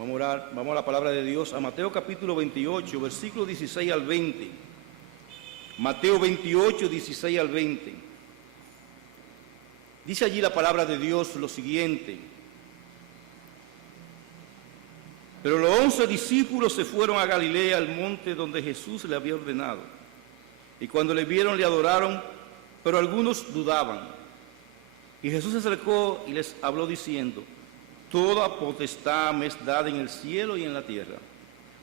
Vamos a orar, vamos a la palabra de Dios, a Mateo capítulo 28, versículos 16 al 20. Mateo 28, 16 al 20. Dice allí la palabra de Dios lo siguiente: pero los 11 discípulos se fueron a Galilea, al monte donde Jesús le había ordenado. Y cuando le vieron, le adoraron, pero algunos dudaban. Y Jesús se acercó y les habló diciendo: toda potestad me es dada en el cielo y en la tierra.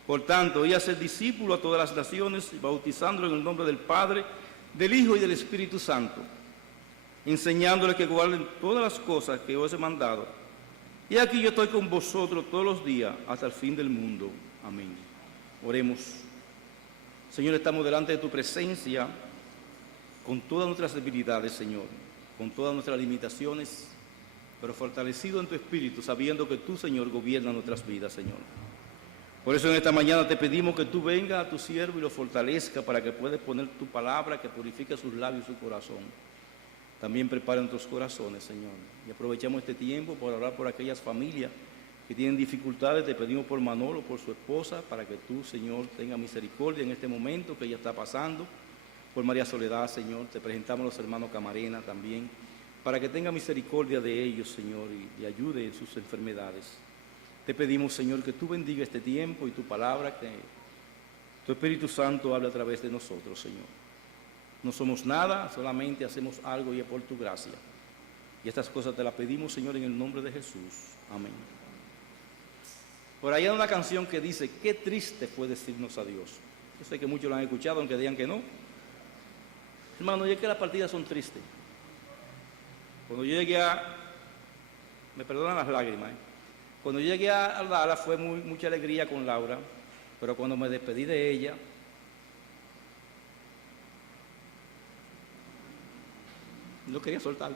Por tanto, id a ser discípulos a todas las naciones, bautizándolos en el nombre del Padre, del Hijo y del Espíritu Santo, enseñándoles que guarden todas las cosas que os he mandado. Y aquí yo estoy con vosotros todos los días hasta el fin del mundo. Amén. Oremos. Señor, estamos delante de tu presencia con todas nuestras debilidades, Señor, con todas nuestras limitaciones, pero fortalecido en tu espíritu, sabiendo que tú, Señor, gobiernas nuestras vidas, Señor. Por eso en esta mañana te pedimos que tú vengas a tu siervo y lo fortalezca para que puedas poner tu palabra que purifique sus labios y su corazón. También prepara nuestros corazones, Señor. Y aprovechamos este tiempo para orar por aquellas familias que tienen dificultades. Te pedimos por Manolo, por su esposa, para que tú, Señor, tengas misericordia en este momento que ella está pasando. Por María Soledad, Señor, te presentamos a los hermanos Camarena también, para que tenga misericordia de ellos, Señor, y ayude en sus enfermedades. Te pedimos, Señor, que tú bendiga este tiempo y tu palabra, que tu Espíritu Santo hable a través de nosotros, Señor. No somos nada, solamente hacemos algo y es por tu gracia. Y estas cosas te las pedimos, Señor, en el nombre de Jesús. Amén. Por ahí hay una canción que dice: qué triste fue decirnos adiós. Yo sé que muchos lo han escuchado, aunque digan que no. Hermano, yo es que las partidas son tristes. Cuando yo llegué me perdonan las lágrimas, Cuando yo llegué a Dallas fue mucha alegría con Laura, pero cuando me despedí de ella, no quería soltarla.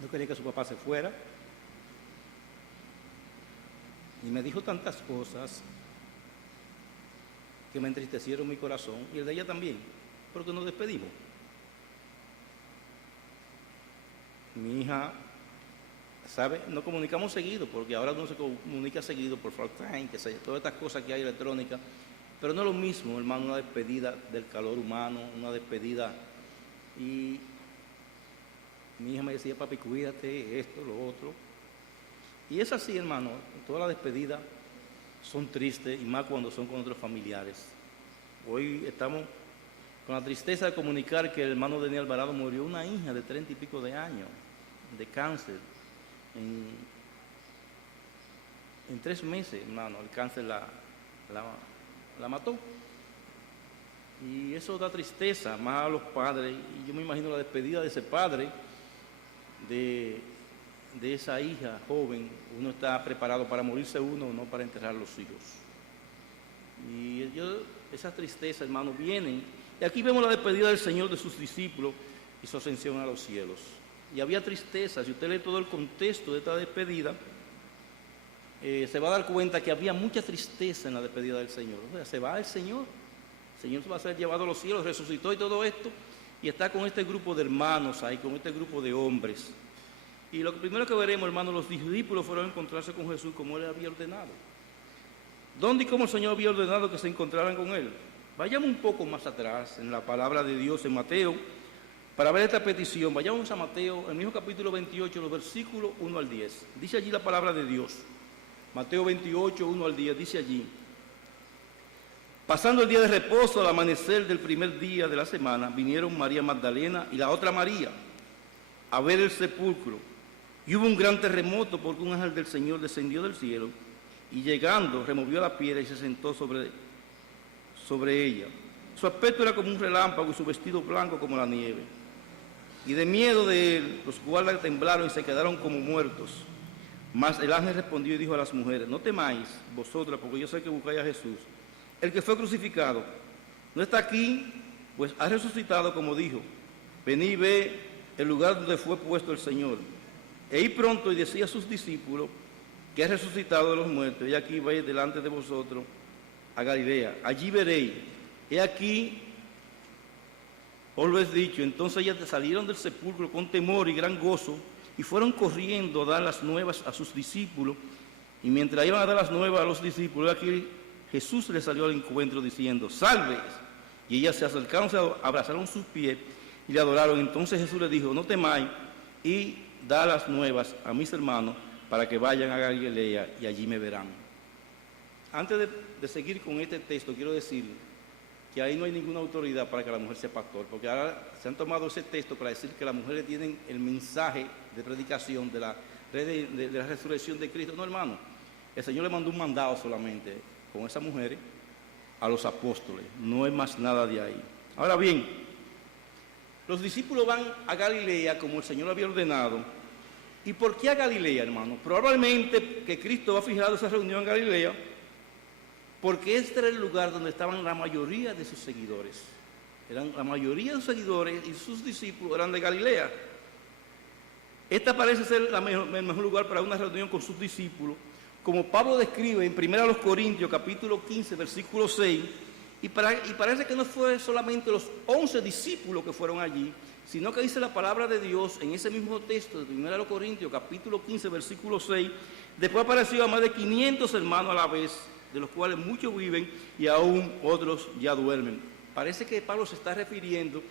No quería que su papá se fuera. Y me dijo tantas cosas que me entristecieron mi corazón, y el de ella también, porque nos despedimos. Mi hija, ¿sabe? Nos comunicamos seguido, porque ahora uno se comunica seguido por FaceTime, que sé, todas estas cosas que hay electrónicas, pero no es lo mismo, hermano, una despedida del calor humano, una despedida. Y mi hija me decía: papi, cuídate, esto, lo otro. Y es así, hermano, todas las despedidas son tristes, y más cuando son con otros familiares. Hoy estamos con la tristeza de comunicar que el hermano Denis Alvarado murió una hija de 30 y pico de años, de cáncer. En 3 meses, hermano, el cáncer la mató. Y eso da tristeza más a los padres, y yo me imagino la despedida de ese padre, de esa hija joven. Uno está preparado para morirse uno, no para enterrar los hijos. Y esa tristeza, hermano, vienen. Y aquí vemos la despedida del Señor de sus discípulos y su ascensión a los cielos. Y había tristeza. Si usted lee todo el contexto de esta despedida, se va a dar cuenta que había mucha tristeza en la despedida del Señor. O sea, se va el Señor va a ser llevado a los cielos, resucitó y todo esto, y está con este grupo de hermanos ahí, con este grupo de hombres. Y lo primero que veremos, hermanos, los discípulos fueron a encontrarse con Jesús como Él había ordenado. ¿Dónde y cómo el Señor había ordenado que se encontraran con Él? Vayamos un poco más atrás en la palabra de Dios, en Mateo, para ver esta petición. Vayamos a Mateo, el mismo capítulo 28, los versículos 1 al 10. Dice allí la palabra de Dios. Mateo 28, 1 al 10, dice allí: pasando el día de reposo, al amanecer del primer día de la semana, vinieron María Magdalena y la otra María a ver el sepulcro. Y hubo un gran terremoto, porque un ángel del Señor descendió del cielo, y llegando removió la piedra y se sentó sobre ella. Su aspecto era como un relámpago y su vestido blanco como la nieve. Y de miedo de él, los guardas temblaron y se quedaron como muertos. Mas el ángel respondió y dijo a las mujeres: no temáis vosotras, porque yo sé que buscáis a Jesús, el que fue crucificado. No está aquí, pues ha resucitado como dijo. Venid y ve el lugar donde fue puesto el Señor. E id pronto y decía a sus discípulos que ha resucitado de los muertos. Y aquí vais delante de vosotros a Galilea. Allí veréis. He aquí, os lo he dicho. Entonces ellas salieron del sepulcro con temor y gran gozo, y fueron corriendo a dar las nuevas a sus discípulos Y mientras iban a dar las nuevas a los discípulos, aquí Jesús les salió al encuentro diciendo, ¡salve! Y ellas se acercaron, se abrazaron sus pies y le adoraron. Entonces Jesús les dijo, no temáis, y da las nuevas a mis hermanos para que vayan a Galilea y allí me verán. Antes de seguir con este texto, quiero decir que ahí no hay ninguna autoridad para que la mujer sea pastor, porque ahora se han tomado ese texto para decir que las mujeres tienen el mensaje de predicación de la resurrección de Cristo. No, hermano, el Señor le mandó un mandado solamente con esas mujeres a los apóstoles, no es más nada de ahí. Ahora bien, los discípulos van a Galilea como el Señor había ordenado. ¿Y por qué a Galilea, hermano? Probablemente que Cristo ha fijado esa reunión en Galilea porque este era el lugar donde estaban la mayoría de sus seguidores. La mayoría de sus seguidores y sus discípulos eran de Galilea. Esta parece ser el mejor lugar para una reunión con sus discípulos, como Pablo describe en 1 Corintios capítulo 15, versículo 6, y parece que no fue solamente los 11 discípulos que fueron allí, sino que dice la palabra de Dios en ese mismo texto de 1 Corintios capítulo 15, versículo 6, después apareció a más de 500 hermanos a la vez, de los cuales muchos viven y aún otros ya duermen. Parece que Pablo se está refiriendo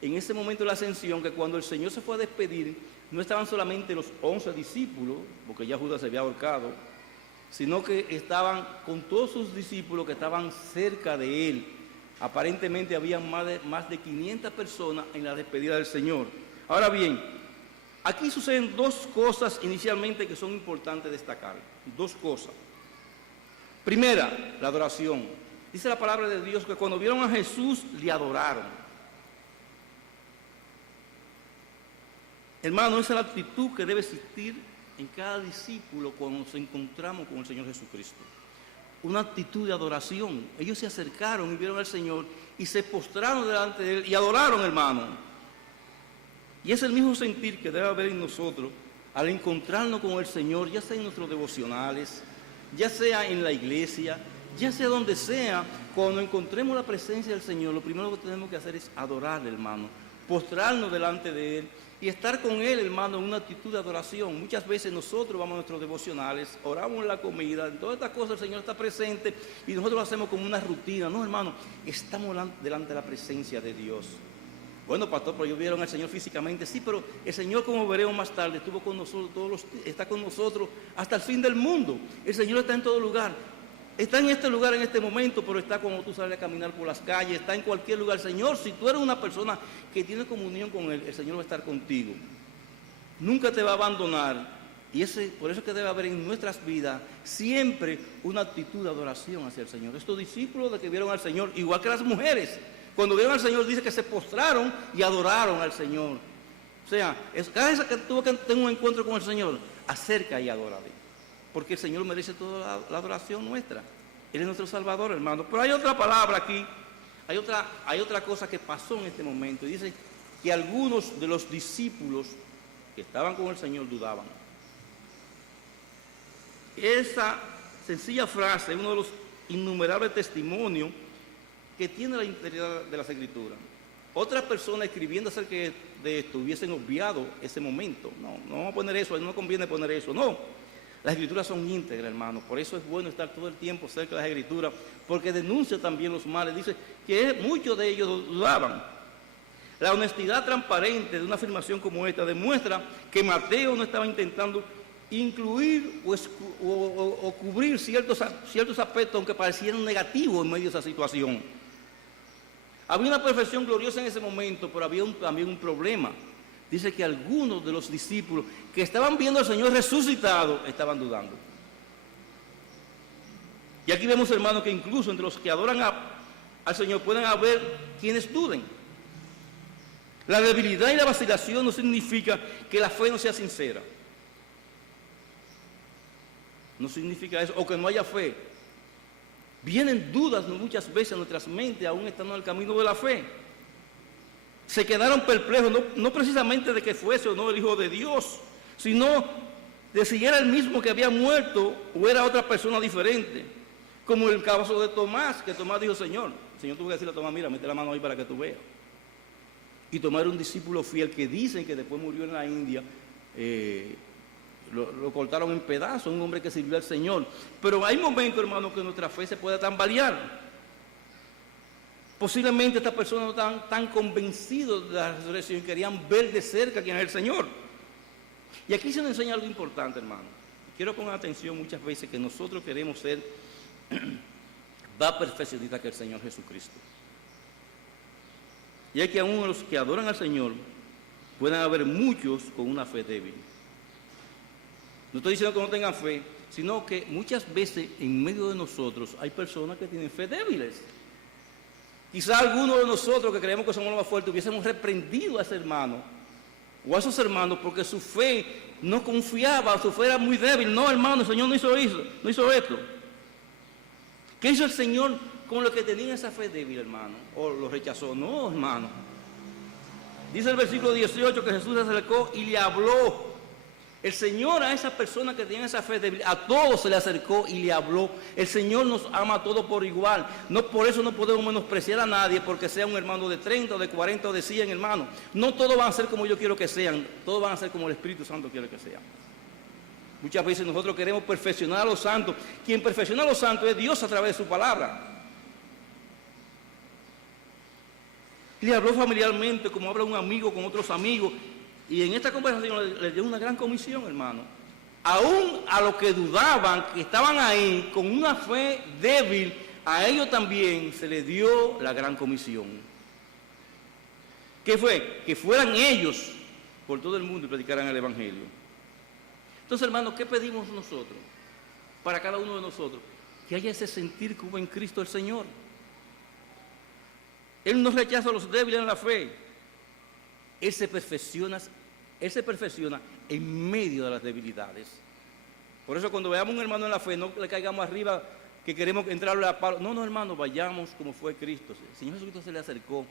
en ese momento de la ascensión, que cuando el Señor se fue a despedir, no estaban solamente los 11 discípulos, porque ya Judas se había ahorcado, sino que estaban con todos sus discípulos que estaban cerca de él. Aparentemente había más de 500 personas en la despedida del Señor. Ahora bien, aquí suceden dos cosas inicialmente que son importantes destacar. Dos cosas. Primera, la adoración. Dice la palabra de Dios que cuando vieron a Jesús, le adoraron. Hermano, esa es la actitud que debe existir en cada discípulo cuando nos encontramos con el Señor Jesucristo. Una actitud de adoración. Ellos se acercaron y vieron al Señor y se postraron delante de Él y adoraron, hermano. Y es el mismo sentir que debe haber en nosotros al encontrarnos con el Señor, ya sea en nuestros devocionales, ya sea en la iglesia, ya sea donde sea. Cuando encontremos la presencia del Señor, lo primero que tenemos que hacer es adorarle, hermano, postrarnos delante de Él y estar con Él, hermano, en una actitud de adoración. Muchas veces nosotros vamos a nuestros devocionales, oramos en la comida, en todas estas cosas el Señor está presente y nosotros lo hacemos como una rutina. No, hermano, estamos delante de la presencia de Dios. Bueno, pastor, pero ellos vieron al Señor físicamente. Sí, pero el Señor, como veremos más tarde, estuvo con nosotros está con nosotros hasta el fin del mundo. El Señor está en todo lugar. Está en este lugar en este momento, pero está cuando tú sales a caminar por las calles, está en cualquier lugar. Señor, si tú eres una persona que tiene comunión con Él, el Señor va a estar contigo. Nunca te va a abandonar. Y por eso es que debe haber en nuestras vidas siempre una actitud de adoración hacia el Señor. Estos discípulos de que vieron al Señor, igual que las mujeres, cuando vieron al Señor dice que se postraron y adoraron al Señor. O sea, cada vez que tú tengas un encuentro con el Señor, acerca y adórale. Porque el Señor merece toda la adoración nuestra. Él es nuestro Salvador, hermano. Pero hay otra palabra aquí, hay otra cosa que pasó en este momento. Y dice que algunos de los discípulos que estaban con el Señor dudaban. Esa sencilla frase es uno de los innumerables testimonios que tiene la integridad de las Escrituras. Otras personas escribiendo acerca de esto hubiesen obviado ese momento. No vamos a poner eso, no conviene poner eso, no. Las Escrituras son íntegras, hermano. Por eso es bueno estar todo el tiempo cerca de las Escrituras, porque denuncia también los males. Dice que muchos de ellos dudaban. La honestidad transparente de una afirmación como esta demuestra que Mateo no estaba intentando incluir o cubrir ciertos aspectos, aunque parecieran negativos en medio de esa situación. Había una perfección gloriosa en ese momento, pero había también un problema. Dice que algunos de los discípulos que estaban viendo al Señor resucitado estaban dudando. Y aquí vemos, hermanos, que incluso entre los que adoran al Señor pueden haber quienes duden. La debilidad y la vacilación no significa que la fe no sea sincera. No significa eso, o que no haya fe. Vienen dudas muchas veces a nuestras mentes, aún estando en el camino de la fe. Se quedaron perplejos, no precisamente de que fuese o no el Hijo de Dios, sino de si era el mismo que había muerto o era otra persona diferente. Como el caso de Tomás, que Tomás dijo, Señor, el Señor tuvo que decirle a Tomás, mira, mete la mano ahí para que tú veas. Y Tomás era un discípulo fiel que dicen que después murió en la India, lo cortaron en pedazos, un hombre que sirvió al Señor. Pero hay momentos, hermano, que nuestra fe se puede tambalear. Posiblemente estas personas no estaban tan convencidos de la resurrección y querían ver de cerca quién es el Señor. Y aquí se nos enseña algo importante, hermano. Quiero poner atención muchas veces que nosotros queremos ser más perfeccionistas que el Señor Jesucristo. Y es que aún los que adoran al Señor pueden haber muchos con una fe débil. No estoy diciendo que no tengan fe, sino que muchas veces en medio de nosotros hay personas que tienen fe débiles. Quizá algunos de nosotros que creemos que somos los más fuertes hubiésemos reprendido a ese hermano o a esos hermanos porque su fe no confiaba, su fe era muy débil. No, hermano, el Señor no hizo esto. ¿Qué hizo el Señor con los que tenían esa fe débil, hermano? ¿O lo rechazó? No, hermano. Dice el versículo 18 que Jesús se acercó y le habló. El Señor a esas personas que tienen esa fe débil, a todos se le acercó y le habló. El Señor nos ama a todos por igual. No, por eso no podemos menospreciar a nadie porque sea un hermano de 30 o de 40 o de 100 hermanos. No todos van a ser como yo quiero que sean. Todos van a ser como el Espíritu Santo quiere que sean. Muchas veces nosotros queremos perfeccionar a los santos. Quien perfecciona a los santos es Dios a través de su palabra. Le habló familiarmente como habla un amigo con otros amigos. Y en esta conversación le dio una gran comisión, hermano. Aún a los que dudaban, que estaban ahí con una fe débil, a ellos también se les dio la gran comisión. ¿Qué fue? Que fueran ellos por todo el mundo y predicaran el Evangelio. Entonces, hermano, ¿qué pedimos nosotros? Para cada uno de nosotros. Que haya ese sentir como en Cristo el Señor. Él no rechaza a los débiles en la fe. Él se perfecciona en medio de las debilidades. Por eso cuando veamos a un hermano en la fe, no le caigamos arriba que queremos entrarle a palo. No, hermano, vayamos como fue Cristo. El Señor Jesucristo se le acercó.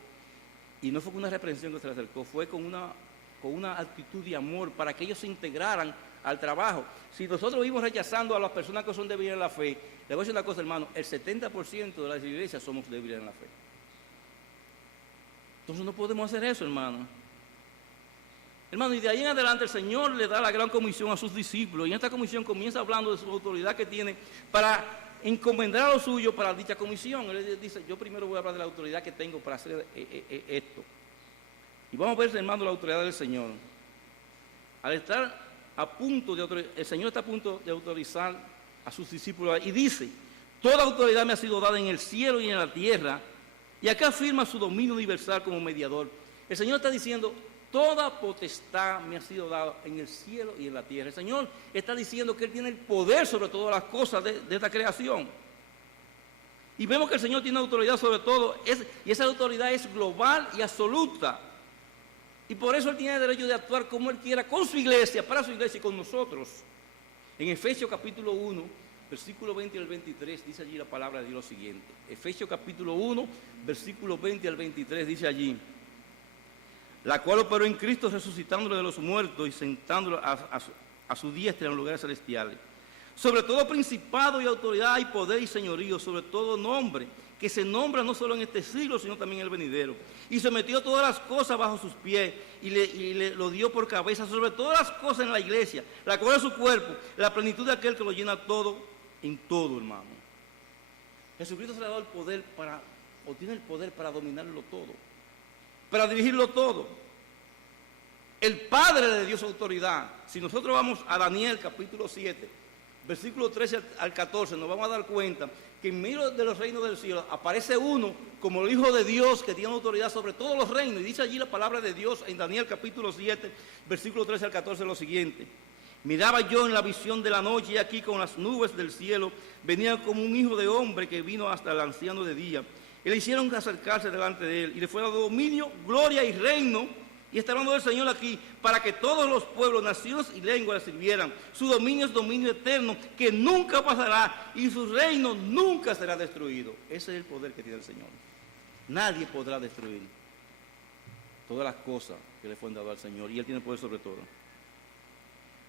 Y no fue con una reprensión que se le acercó, fue con una actitud de amor para que ellos se integraran al trabajo. Si nosotros vivimos rechazando a las personas que son débiles en la fe, le voy a decir una cosa, hermano, el 70% de las iglesias somos débiles en la fe. Entonces no podemos hacer eso, hermano. Hermano, y de ahí en adelante el Señor le da la gran comisión a sus discípulos. Y en esta comisión comienza hablando de su autoridad que tiene para encomendar a lo suyo para dicha comisión. Él dice, yo primero voy a hablar de la autoridad que tengo para hacer esto. Y vamos a ver, hermano, la autoridad del Señor. Al estar a punto de autorizar, el Señor está a punto de autorizar a sus discípulos. Y dice, toda autoridad me ha sido dada en el cielo y en la tierra. Y acá afirma su dominio universal como mediador. El Señor está diciendo, toda potestad me ha sido dada en el cielo y en la tierra. El Señor está diciendo que Él tiene el poder sobre todas las cosas de esta creación. Y vemos que el Señor tiene autoridad sobre todo, y esa autoridad es global y absoluta. Y por eso Él tiene el derecho de actuar como Él quiera con su iglesia, para su iglesia y con nosotros. En Efesios capítulo 1, versículo 20 al 23, dice allí la palabra de Dios lo siguiente. Efesios capítulo 1, versículo 20 al 23, dice allí, la cual operó en Cristo resucitándolo de los muertos y sentándolo a su diestra en los lugares celestiales. Sobre todo principado y autoridad y poder y señorío, sobre todo nombre, que se nombra no solo en este siglo, sino también en el venidero. Y sometió todas las cosas bajo sus pies y le lo dio por cabeza sobre todas las cosas en la iglesia, la cual es su cuerpo, la plenitud de aquel que lo llena todo en todo, hermano. Jesucristo se le ha dado el poder tiene el poder para dominarlo todo, para dirigirlo todo. El Padre le dio su autoridad. Si nosotros vamos a Daniel capítulo 7, versículo 13 al 14, nos vamos a dar cuenta que en medio de los reinos del cielo aparece uno como el Hijo de Dios que tiene autoridad sobre todos los reinos. Y dice allí la palabra de Dios en Daniel capítulo 7, versículo 13 al 14 lo siguiente. Miraba yo en la visión de la noche y aquí con las nubes del cielo venía como un hijo de hombre que vino hasta el anciano de día. Y le hicieron acercarse delante de él y le fue dado dominio, gloria y reino. Y está hablando del Señor aquí, para que todos los pueblos, naciones y lenguas le sirvieran. Su dominio es dominio eterno, que nunca pasará, y su reino nunca será destruido. Ese es el poder que tiene el Señor. Nadie podrá destruir todas las cosas que le fueron dadas al Señor, y Él tiene poder sobre todo.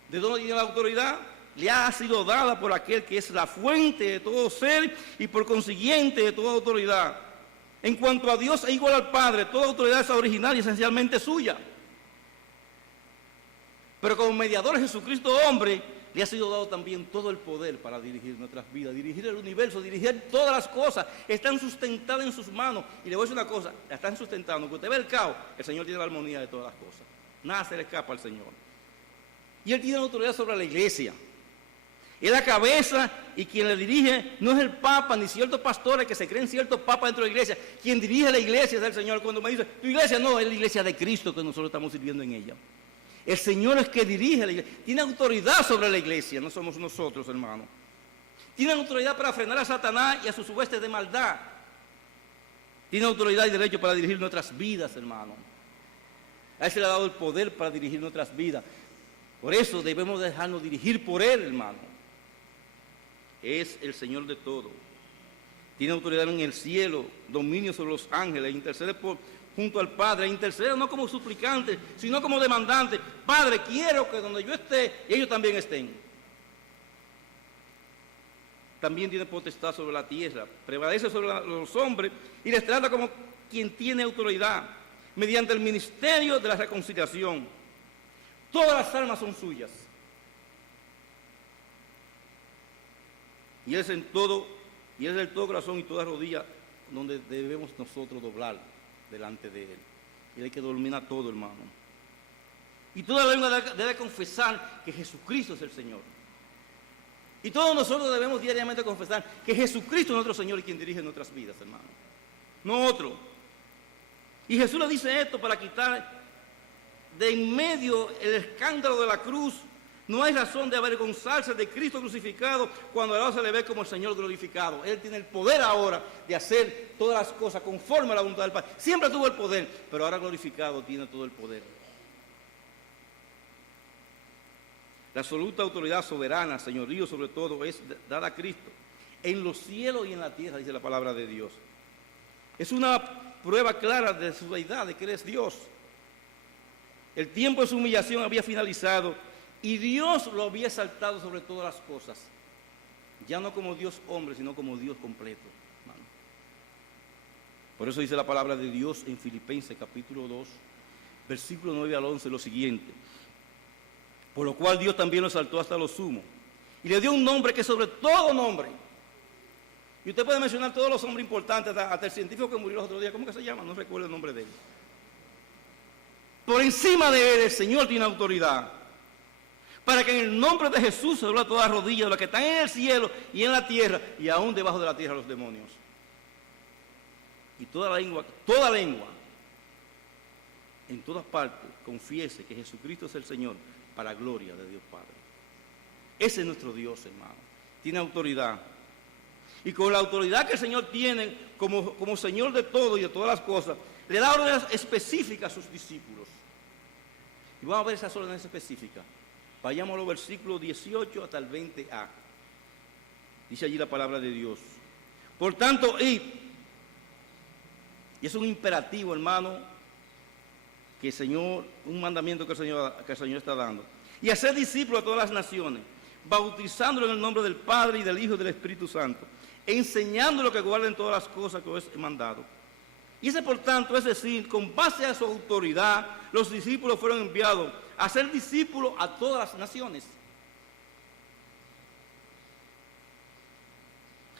¿De dónde tiene la autoridad? Le ha sido dada por aquel que es la fuente de todo ser, y por consiguiente de toda autoridad. En cuanto a Dios es igual al Padre, toda autoridad es original y esencialmente suya. Pero como mediador Jesucristo hombre, le ha sido dado también todo el poder para dirigir nuestras vidas, dirigir el universo, dirigir todas las cosas. Están sustentadas en sus manos. Y le voy a decir una cosa, la están sustentando. Cuando usted ve el caos, el Señor tiene la armonía de todas las cosas. Nada se le escapa al Señor. Y Él tiene autoridad sobre la iglesia. Es la cabeza, y quien le dirige no es el Papa ni ciertos pastores que se creen ciertos papas dentro de la iglesia. Quien dirige la iglesia es el Señor. Cuando me dice, tu iglesia no, es la iglesia de Cristo que nosotros estamos sirviendo en ella. El Señor es que dirige la iglesia. Tiene autoridad sobre la iglesia, no somos nosotros, hermano. Tiene autoridad para frenar a Satanás y a sus huestes de maldad. Tiene autoridad y derecho para dirigir nuestras vidas, hermano. A Él se le ha dado el poder para dirigir nuestras vidas. Por eso debemos dejarnos dirigir por Él, hermano. Es el Señor de todo. Tiene autoridad en el cielo, dominio sobre los ángeles, intercede junto al Padre, intercede no como suplicante, sino como demandante. Padre, quiero que donde yo esté, ellos también estén. También tiene potestad sobre la tierra, prevalece sobre los hombres y les trata como quien tiene autoridad, mediante el ministerio de la reconciliación. Todas las almas son suyas. Y es en todo, y es del todo corazón y toda rodilla donde debemos nosotros doblar delante de Él. Y hay que domina todo, hermano. Y toda lengua debe confesar que Jesucristo es el Señor. Y todos nosotros debemos diariamente confesar que Jesucristo es nuestro Señor y quien dirige nuestras vidas, hermano. No otro. Y Jesús le dice esto para quitar de en medio el escándalo de la cruz. No hay razón de avergonzarse de Cristo crucificado cuando ahora se le ve como el Señor glorificado. Él tiene el poder ahora de hacer todas las cosas conforme a la voluntad del Padre. Siempre tuvo el poder, pero ahora glorificado tiene todo el poder. La absoluta autoridad soberana, señorío sobre todo, es dada a Cristo. En los cielos y en la tierra, dice la palabra de Dios. Es una prueba clara de su deidad, de que Él es Dios. El tiempo de su humillación había finalizado y Dios lo había exaltado sobre todas las cosas. Ya no como Dios hombre, sino como Dios completo, hermano. Por eso dice la palabra de Dios en Filipenses capítulo 2, versículo 9 al 11, lo siguiente. Por lo cual Dios también lo exaltó hasta lo sumo y le dio un nombre que sobre todo nombre. Y usted puede mencionar todos los hombres importantes, hasta el científico que murió los otros días. ¿Cómo que se llama? No recuerdo el nombre de él. Por encima de Él el Señor tiene autoridad, para que en el nombre de Jesús se doble toda rodilla de los que están en el cielo y en la tierra, y aún debajo de la tierra los demonios. Y toda lengua, en todas partes, confiese que Jesucristo es el Señor, para gloria de Dios Padre. Ese es nuestro Dios, hermano. Tiene autoridad. Y con la autoridad que el Señor tiene como Señor de todo y de todas las cosas, le da órdenes específicas a sus discípulos. Y vamos a ver esas órdenes específicas. Vayamos a los versículos 18 hasta el 20a. Dice allí la palabra de Dios. Por tanto, id. Y es un imperativo, hermano, que el Señor, un mandamiento que el Señor está dando. Y hacer discípulos a todas las naciones, bautizándolo en el nombre del Padre y del Hijo y del Espíritu Santo, enseñándolo que guarden todas las cosas que os he mandado. Y ese, por tanto, es decir, con base a su autoridad, los discípulos fueron enviados a ser discípulos a todas las naciones.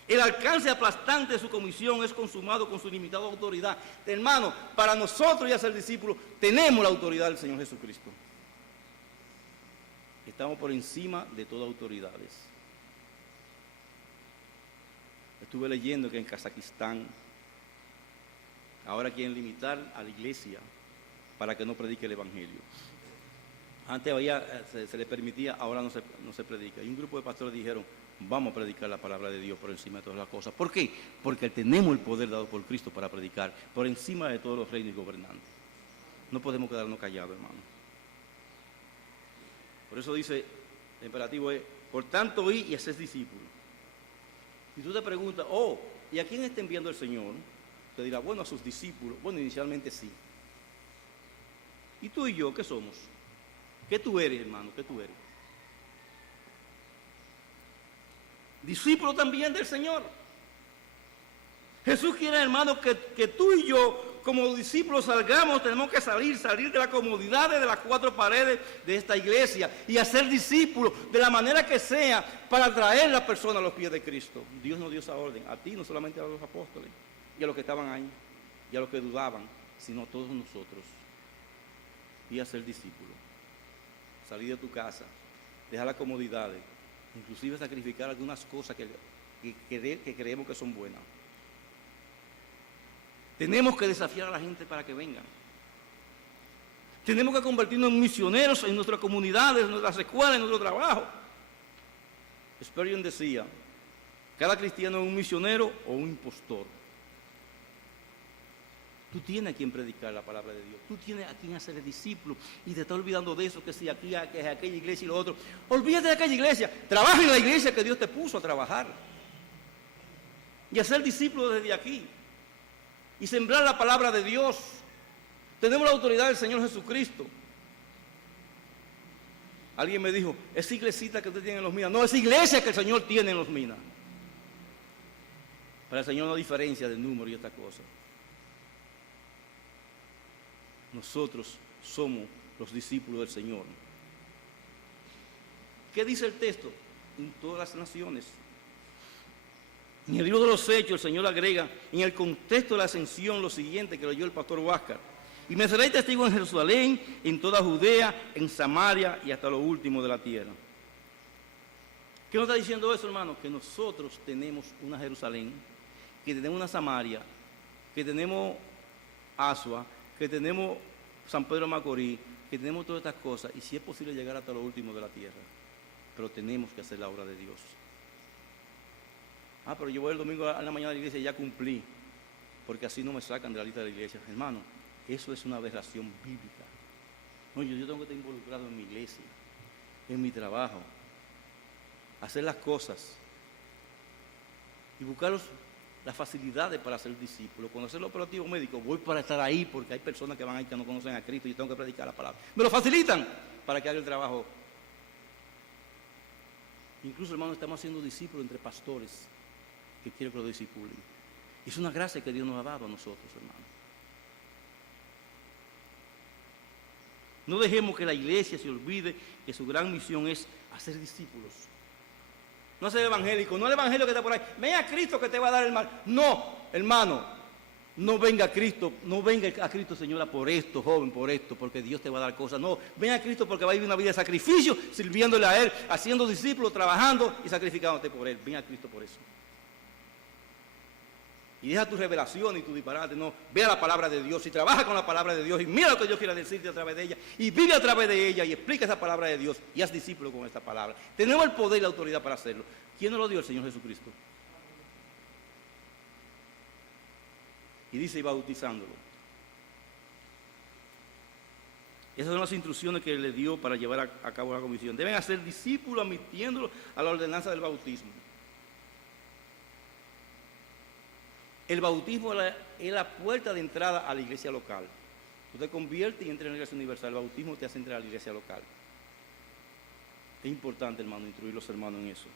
El alcance aplastante de su comisión es consumado con su limitada autoridad. Hermano, para nosotros ya ser discípulos, tenemos la autoridad del Señor Jesucristo. Estamos por encima de todas autoridades. Estuve leyendo que en Kazajistán ahora quieren limitar a la iglesia para que no predique el Evangelio. Antes se le permitía, ahora no se predica. Y un grupo de pastores dijeron, vamos a predicar la palabra de Dios por encima de todas las cosas. ¿Por qué? Porque tenemos el poder dado por Cristo para predicar por encima de todos los reinos y gobernantes. No podemos quedarnos callados, hermano. Por eso dice, el imperativo es, por tanto, id y haced discípulos. Y tú te preguntas, ¿y a quién está enviando el Señor? Te dirá, bueno, a sus discípulos. Bueno, inicialmente sí. ¿Y tú y yo qué somos? ¿Qué tú eres, hermano? ¿Qué tú eres? Discípulo también del Señor. Jesús quiere, hermano, que tú y yo como discípulos salgamos, tenemos que salir de las comodidades de las cuatro paredes de esta iglesia y hacer discípulos de la manera que sea para traer a la persona a los pies de Cristo. Dios nos dio esa orden, a ti, no solamente a los apóstoles y a los que estaban ahí y a los que dudaban, sino a todos nosotros. Y a ser discípulos. Salir de tu casa, dejar las comodidades, inclusive sacrificar algunas cosas que creemos que son buenas. Tenemos que desafiar a la gente para que vengan. Tenemos que convertirnos en misioneros en nuestras comunidades, en nuestras escuelas, en nuestro trabajo. Spurgeon decía, cada cristiano es un misionero o un impostor. Tú tienes a quien predicar la palabra de Dios. Tú tienes a quien hacer discípulo. Y te estás olvidando de eso, que si aquí, que es aquella iglesia y lo otro. Olvídate de aquella iglesia. Trabaja en la iglesia que Dios te puso a trabajar. Y hacer discípulos desde aquí. Y sembrar la palabra de Dios. Tenemos la autoridad del Señor Jesucristo. Alguien me dijo, esa iglesita que usted tiene en Los Minas. No, esa iglesia que el Señor tiene en Los Minas. Para el Señor no hay diferencia de número y esta cosa. Nosotros somos los discípulos del Señor. ¿Qué dice el texto? En todas las naciones. En el libro de los Hechos, el Señor agrega, en el contexto de la ascensión, lo siguiente que leyó el pastor Huáscar. Y me seréis testigo en Jerusalén, en toda Judea, en Samaria y hasta lo último de la tierra. ¿Qué nos está diciendo eso, hermano? Que nosotros tenemos una Jerusalén, que tenemos una Samaria, que tenemos Asua, que tenemos San Pedro de Macorís, que tenemos todas estas cosas, y si es posible llegar hasta lo último de la tierra, pero tenemos que hacer la obra de Dios. Pero yo voy el domingo a la mañana a la iglesia y ya cumplí, porque así no me sacan de la lista de la iglesia. Hermano, eso es una aberración bíblica. No, yo tengo que estar involucrado en mi iglesia, en mi trabajo, hacer las cosas y buscar las facilidades para ser discípulo. Cuando hacer el operativo médico, voy para estar ahí porque hay personas que van ahí que no conocen a Cristo y yo tengo que predicar la palabra. Me lo facilitan para que haga el trabajo. Incluso, hermano, estamos haciendo discípulos entre pastores que quieren que los discipulen. Es una gracia que Dios nos ha dado a nosotros, hermano. No dejemos que la iglesia se olvide que su gran misión es hacer discípulos. No ser evangélico, no el evangelio que está por ahí. Ven a Cristo que te va a dar el mal. No, hermano, no venga a Cristo, no venga a Cristo, señora, por esto, joven, por esto, porque Dios te va a dar cosas. No, ven a Cristo porque va a vivir una vida de sacrificio, sirviéndole a Él, haciendo discípulos, trabajando y sacrificándote por Él. Ven a Cristo por eso. Y deja tu revelación y tu disparate, no, ve a la palabra de Dios y trabaja con la palabra de Dios y mira lo que Dios quiere decirte a través de ella y vive a través de ella y explica esa palabra de Dios y haz discípulo con esta palabra. Tenemos el poder y la autoridad para hacerlo. ¿Quién nos lo dio? El Señor Jesucristo. Y dice, y bautizándolo. Esas son las instrucciones que le dio para llevar a cabo la comisión. Deben hacer discípulos admitiéndolo a la ordenanza del bautismo. El bautismo es la puerta de entrada a la iglesia local. Tú te conviertes y entras en la iglesia universal. El bautismo te hace entrar a la iglesia local. Es importante, hermano, instruir a los hermanos en eso.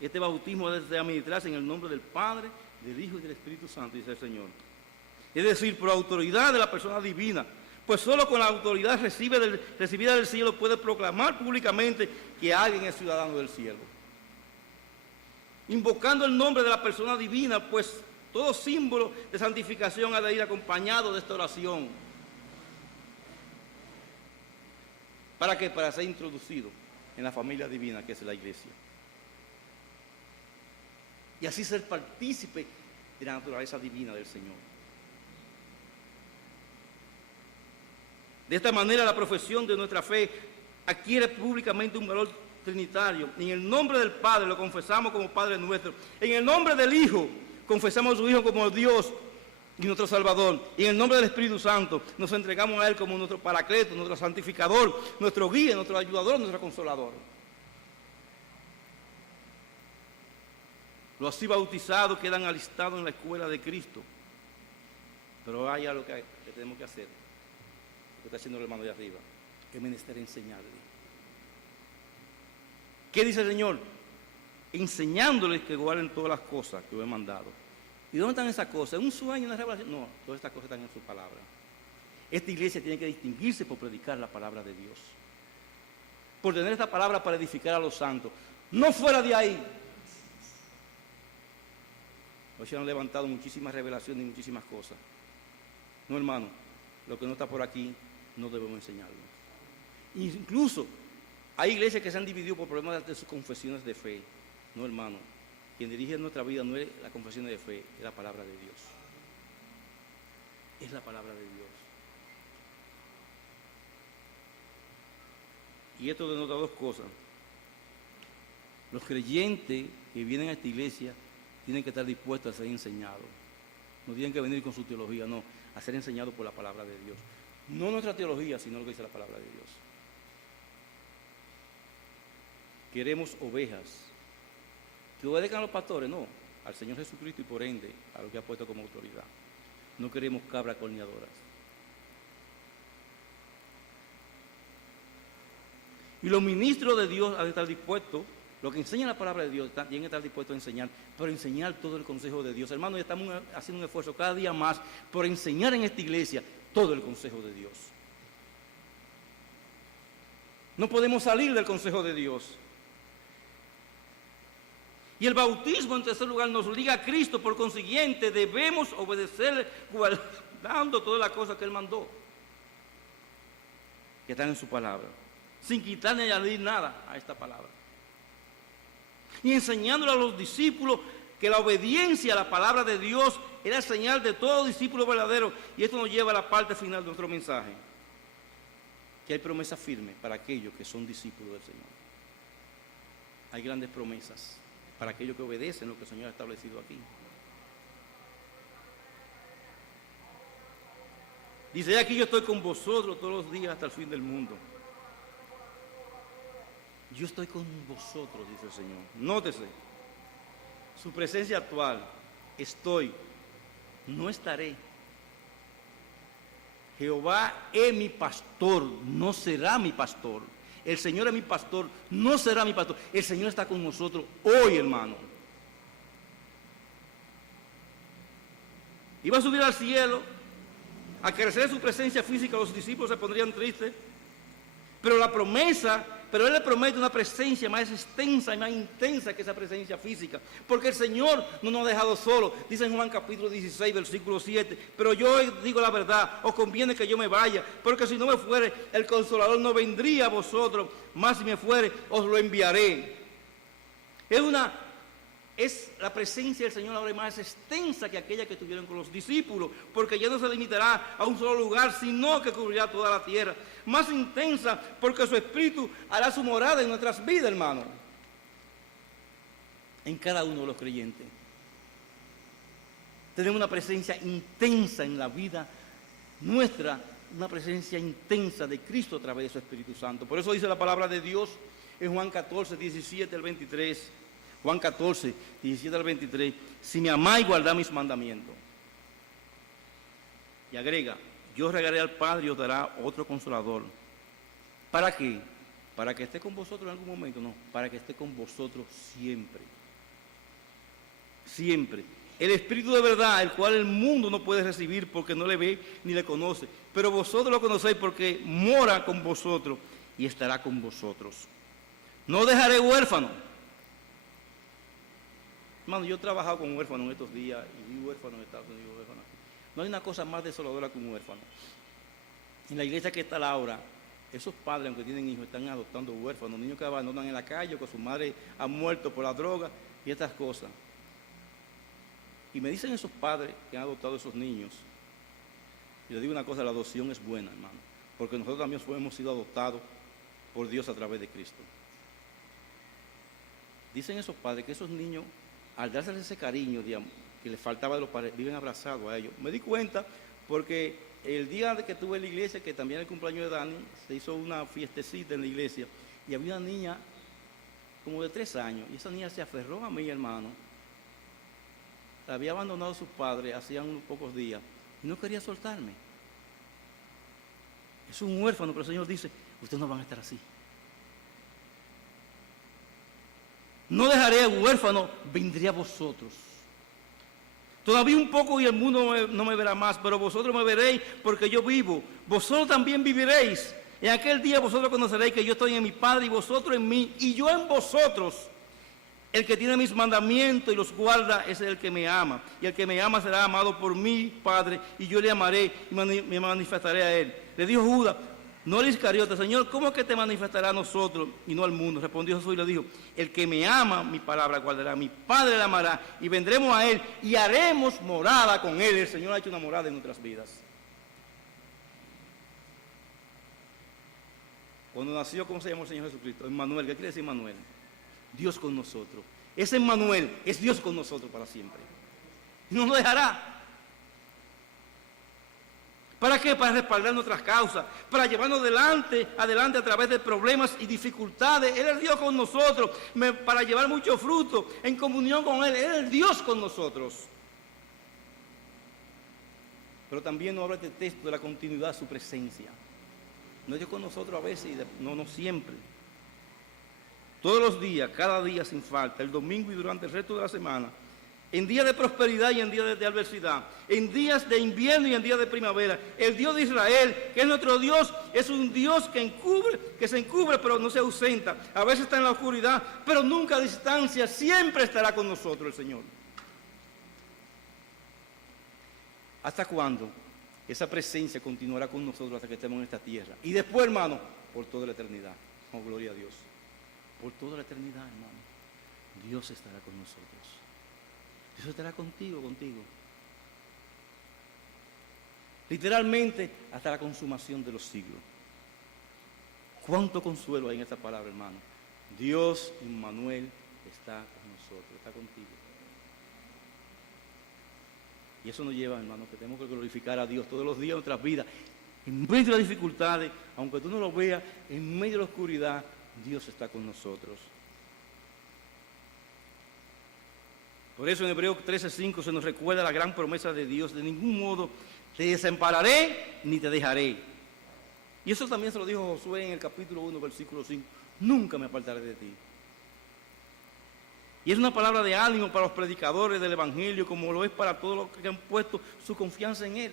Este bautismo debe administrarse en el nombre del Padre, del Hijo y del Espíritu Santo, dice el Señor. Es decir, por autoridad de la persona divina. Pues solo con la autoridad recibida del cielo puede proclamar públicamente que alguien es ciudadano del cielo. Invocando el nombre de la persona divina, pues todo símbolo de santificación ha de ir acompañado de esta oración. ¿Para qué? Para ser introducido en la familia divina que es la iglesia. Y así ser partícipe de la naturaleza divina del Señor. De esta manera la profesión de nuestra fe adquiere públicamente un valor trinitario. En el nombre del Padre lo confesamos como Padre nuestro. En el nombre del Hijo confesamos a su Hijo como Dios y nuestro Salvador. Y en el nombre del Espíritu Santo nos entregamos a Él como nuestro Paracleto, nuestro santificador, nuestro guía, nuestro ayudador, nuestro consolador. Los así bautizados quedan alistados en la escuela de Cristo. Pero hay algo que tenemos que hacer. Lo que está haciendo el hermano de arriba. Es menester enseñarle. ¿Qué dice el Señor? Enseñándoles que guarden todas las cosas que os he mandado. ¿Y dónde están esas cosas? ¿Un sueño, una revelación? No, todas estas cosas están en su palabra. Esta iglesia tiene que distinguirse por predicar la palabra de Dios, por tener esta palabra para edificar a los santos, no fuera de ahí. Hoy se han levantado muchísimas revelaciones y muchísimas cosas. No, hermano, lo que no está por aquí no debemos enseñarlo. Incluso hay iglesias que se han dividido por problemas de sus confesiones de fe. No, hermano, quien dirige nuestra vida no es la confesión de fe, es la palabra de Dios. Es la palabra de Dios. Y esto denota dos cosas. Los creyentes que vienen a esta iglesia tienen que estar dispuestos a ser enseñados. No tienen que venir con su teología, no, a ser enseñados por la palabra de Dios. No nuestra teología, sino lo que dice la palabra de Dios. Queremos ovejas que obedezcan a los pastores, no, al Señor Jesucristo y por ende a lo que ha puesto como autoridad. No queremos cabras corneadoras. Y los ministros de Dios han de estar dispuestos, lo que enseña la palabra de Dios, tienen que estar dispuestos a enseñar, pero enseñar todo el consejo de Dios. Hermanos, estamos haciendo un esfuerzo cada día más por enseñar en esta iglesia todo el consejo de Dios. No podemos salir del consejo de Dios. Y el bautismo, en tercer lugar, nos liga a Cristo, por consiguiente debemos obedecerle guardando todas las cosas que Él mandó, que están en su palabra, sin quitar ni añadir nada a esta palabra. Y enseñándole a los discípulos que la obediencia a la palabra de Dios era señal de todo discípulo verdadero. Y esto nos lleva a la parte final de nuestro mensaje, que hay promesas firmes para aquellos que son discípulos del Señor. Hay grandes promesas para aquellos que obedecen lo que el Señor ha establecido aquí. Dice, aquí yo estoy con vosotros todos los días hasta el fin del mundo. Yo estoy con vosotros, dice el Señor. Nótese, su presencia actual, estoy, no estaré. Jehová es mi pastor, no será mi pastor. El Señor es mi pastor, no será mi pastor. El Señor está con nosotros hoy, hermano. Iba a subir al cielo, a crecer su presencia física, los discípulos se pondrían tristes. Pero la promesa, pero Él le promete una presencia más extensa y más intensa que esa presencia física. Porque el Señor no nos ha dejado solos. Dice en Juan capítulo 16, versículo 7. Pero yo digo la verdad, os conviene que yo me vaya. Porque si no me fuere, el Consolador no vendría a vosotros. Más si me fuere, os lo enviaré. Es la presencia del Señor ahora más extensa que aquella que tuvieron con los discípulos, porque ya no se limitará a un solo lugar, sino que cubrirá toda la tierra. Más intensa, porque su Espíritu hará su morada en nuestras vidas, hermano. En cada uno de los creyentes. Tenemos una presencia intensa en la vida nuestra, una presencia intensa de Cristo a través de su Espíritu Santo. Por eso dice la palabra de Dios en Juan 14, 17 al 23. Juan 14, 17 al 23, si me amáis, guardad mis mandamientos. Y agrega, yo regaré al Padre y os dará otro consolador. ¿Para qué? ¿Para que esté con vosotros en algún momento? No, para que esté con vosotros siempre. Siempre. El Espíritu de verdad, el cual el mundo no puede recibir porque no le ve ni le conoce. Pero vosotros lo conocéis porque mora con vosotros y estará con vosotros. No dejaré huérfano. Hermano, yo he trabajado con huérfanos en estos días y vi huérfanos en Estados Unidos, huérfanos aquí. No hay una cosa más desoladora que un huérfano. En la iglesia que está Laura, esos padres, aunque tienen hijos, están adoptando huérfanos, niños que abandonan en la calle, que su madre ha muerto por la droga y estas cosas. Y me dicen esos padres que han adoptado esos niños, y les digo una cosa, la adopción es buena, hermano, porque nosotros también hemos sido adoptados por Dios a través de Cristo. Dicen esos padres que esos niños, al darse ese cariño, digamos, que les faltaba de los padres, viven abrazados a ellos. Me di cuenta porque el día de que estuve en la iglesia, que también el cumpleaños de Dani, se hizo una fiestecita en la iglesia y había una niña como de 3 años y esa niña se aferró a mí, hermano. La había abandonado a sus padres hacía unos pocos días y no quería soltarme. Es un huérfano, pero el Señor dice, ustedes no van a estar así. No dejaré huérfano, vendré a vosotros. Todavía un poco y el mundo no me verá más, pero vosotros me veréis porque yo vivo. Vosotros también viviréis. En aquel día vosotros conoceréis que yo estoy en mi Padre y vosotros en mí y yo en vosotros. El que tiene mis mandamientos y los guarda es el que me ama. Y el que me ama será amado por mi Padre y yo le amaré y me manifestaré a él. Le dijo Judas, no el Iscariote, Señor, ¿cómo es que te manifestará a nosotros y no al mundo? Respondió Jesús y le dijo, el que me ama, mi palabra guardará, mi Padre le amará y vendremos a él y haremos morada con él. El Señor ha hecho una morada en nuestras vidas. Cuando nació, ¿cómo se llamó el Señor Jesucristo? Emmanuel. ¿Qué quiere decir Emmanuel? Dios con nosotros. Ese Emmanuel es Dios con nosotros para siempre. No nos dejará. ¿Para qué? Para respaldar nuestras causas, para llevarnos adelante a través de problemas y dificultades. Él es Dios con nosotros, para llevar mucho fruto en comunión con Él. Él es Dios con nosotros. Pero también nos habla este texto de la continuidad de su presencia. No es Dios con nosotros a veces, no siempre. Todos los días, cada día sin falta, el domingo y durante el resto de la semana, en días de prosperidad y en días de adversidad, en días de invierno y en días de primavera. El Dios de Israel, que es nuestro Dios, es un Dios que se encubre pero no se ausenta. A veces está en la oscuridad, pero nunca a distancia, siempre estará con nosotros el Señor. ¿Hasta cuándo? Esa presencia continuará con nosotros hasta que estemos en esta tierra. Y después, hermano, por toda la eternidad. Oh, gloria a Dios. Por toda la eternidad, hermano. Dios estará con nosotros. Dios estará contigo. Literalmente hasta la consumación de los siglos. ¿Cuánto consuelo hay en esta palabra, hermano? Dios, Emmanuel, está con nosotros, está contigo. Y eso nos lleva, hermano, que tenemos que glorificar a Dios todos los días de nuestras vidas. En medio de las dificultades, aunque tú no lo veas, en medio de la oscuridad, Dios está con nosotros. Por eso en Hebreos 13:5 se nos recuerda la gran promesa de Dios: de ningún modo te desampararé ni te dejaré. Y eso también se lo dijo Josué en el capítulo 1, versículo 5. Nunca me apartaré de ti. Y es una palabra de ánimo para los predicadores del Evangelio, como lo es para todos los que han puesto su confianza en Él.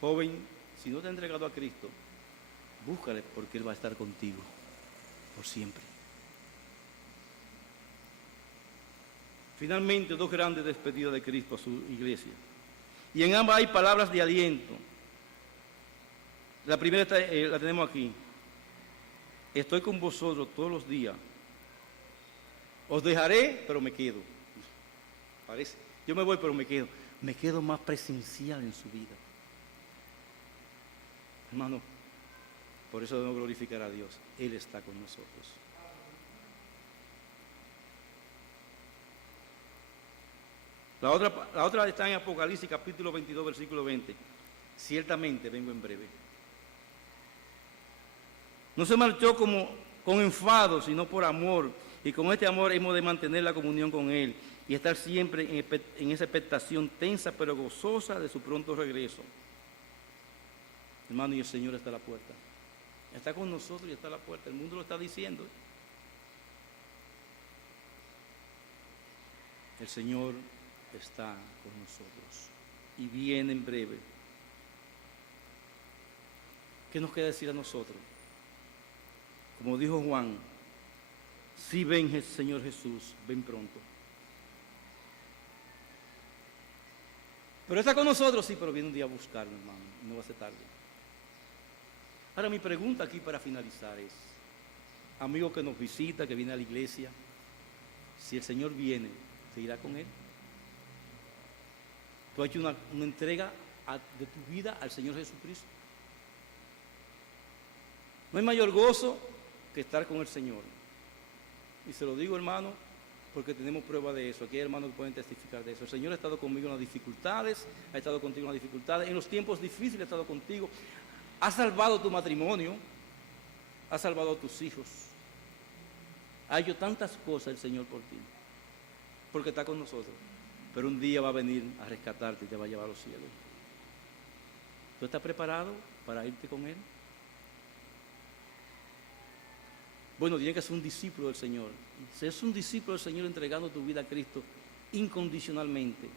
Joven, si no te has entregado a Cristo, búscale, porque Él va a estar contigo por siempre. Finalmente, dos grandes despedidas de Cristo a su iglesia. Y en ambas hay palabras de aliento. La primera la tenemos aquí. Estoy con vosotros todos los días. Os dejaré, pero me quedo. Parece. Yo me voy, pero me quedo. Me quedo más presencial en su vida. Hermano, por eso debemos glorificar a Dios. Él está con nosotros. La otra está en Apocalipsis capítulo 22, versículo 20. Ciertamente vengo en breve. No se marchó con enfado, sino por amor. Y con este amor hemos de mantener la comunión con Él y estar siempre en esa expectación tensa pero gozosa de su pronto regreso. Hermano, y el Señor está a la puerta. Está con nosotros y está a la puerta. El mundo lo está diciendo. El Señor está con nosotros y viene en breve. ¿Qué nos queda decir a nosotros? Como dijo Juan, si ven, Señor Jesús, ven pronto. Pero está con nosotros, sí, pero viene un día a buscarlo, hermano. No va a ser tarde. Ahora mi pregunta aquí para finalizar es, amigo que nos visita, que viene a la iglesia, si el Señor viene, ¿seguirá con Él? ¿Tú has hecho una entrega de tu vida al Señor Jesucristo? No hay mayor gozo que estar con el Señor. Y se lo digo, hermano, porque tenemos prueba de eso. Aquí hay hermanos que pueden testificar de eso. El Señor ha estado conmigo en las dificultades, ha estado contigo en las dificultades, en los tiempos difíciles ha estado contigo. Ha salvado tu matrimonio, ha salvado a tus hijos. Ha hecho tantas cosas el Señor por ti, porque está con nosotros. Pero un día va a venir a rescatarte y te va a llevar a los cielos. ¿Tú estás preparado para irte con Él? Bueno, tienes que ser un discípulo del Señor. Si es un discípulo del Señor entregando tu vida a Cristo, incondicionalmente.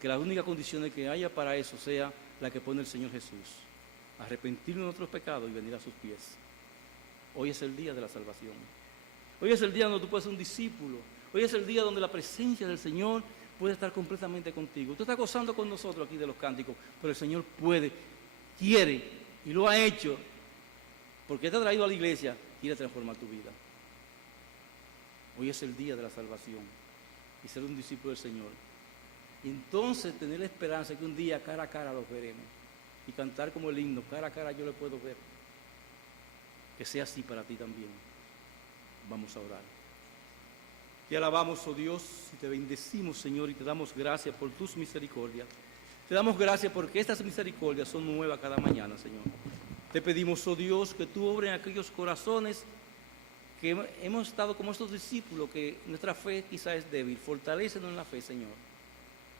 Que la única condición que haya para eso sea la que pone el Señor Jesús. Arrepentirnos de nuestros pecados y venir a sus pies. Hoy es el día de la salvación. Hoy es el día donde tú puedes ser un discípulo. Hoy es el día donde la presencia del Señor puede estar completamente contigo. Tú estás gozando con nosotros aquí de los cánticos, pero el Señor puede, quiere y lo ha hecho, porque te ha traído a la iglesia, quiere transformar tu vida. Hoy es el día de la salvación y ser un discípulo del Señor. Y entonces tener la esperanza que un día cara a cara los veremos y cantar como el himno, cara a cara yo le puedo ver. Que sea así para ti también. Vamos a orar. Te alabamos, oh Dios, y te bendecimos, Señor, y te damos gracias por tus misericordias. Te damos gracias porque estas misericordias son nuevas cada mañana, Señor. Te pedimos, oh Dios, que tú obres en aquellos corazones que hemos estado como estos discípulos, que nuestra fe quizás es débil. Fortalécenos en la fe, Señor.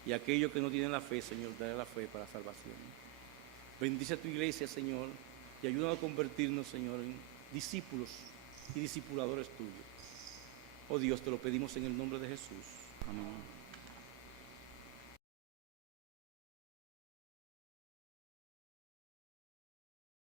Y aquellos que no tienen la fe, Señor, dale la fe para salvación. Bendice a tu iglesia, Señor, y ayúdanos a convertirnos, Señor, en discípulos y discipuladores tuyos. Oh Dios, te lo pedimos en el nombre de Jesús. Amén.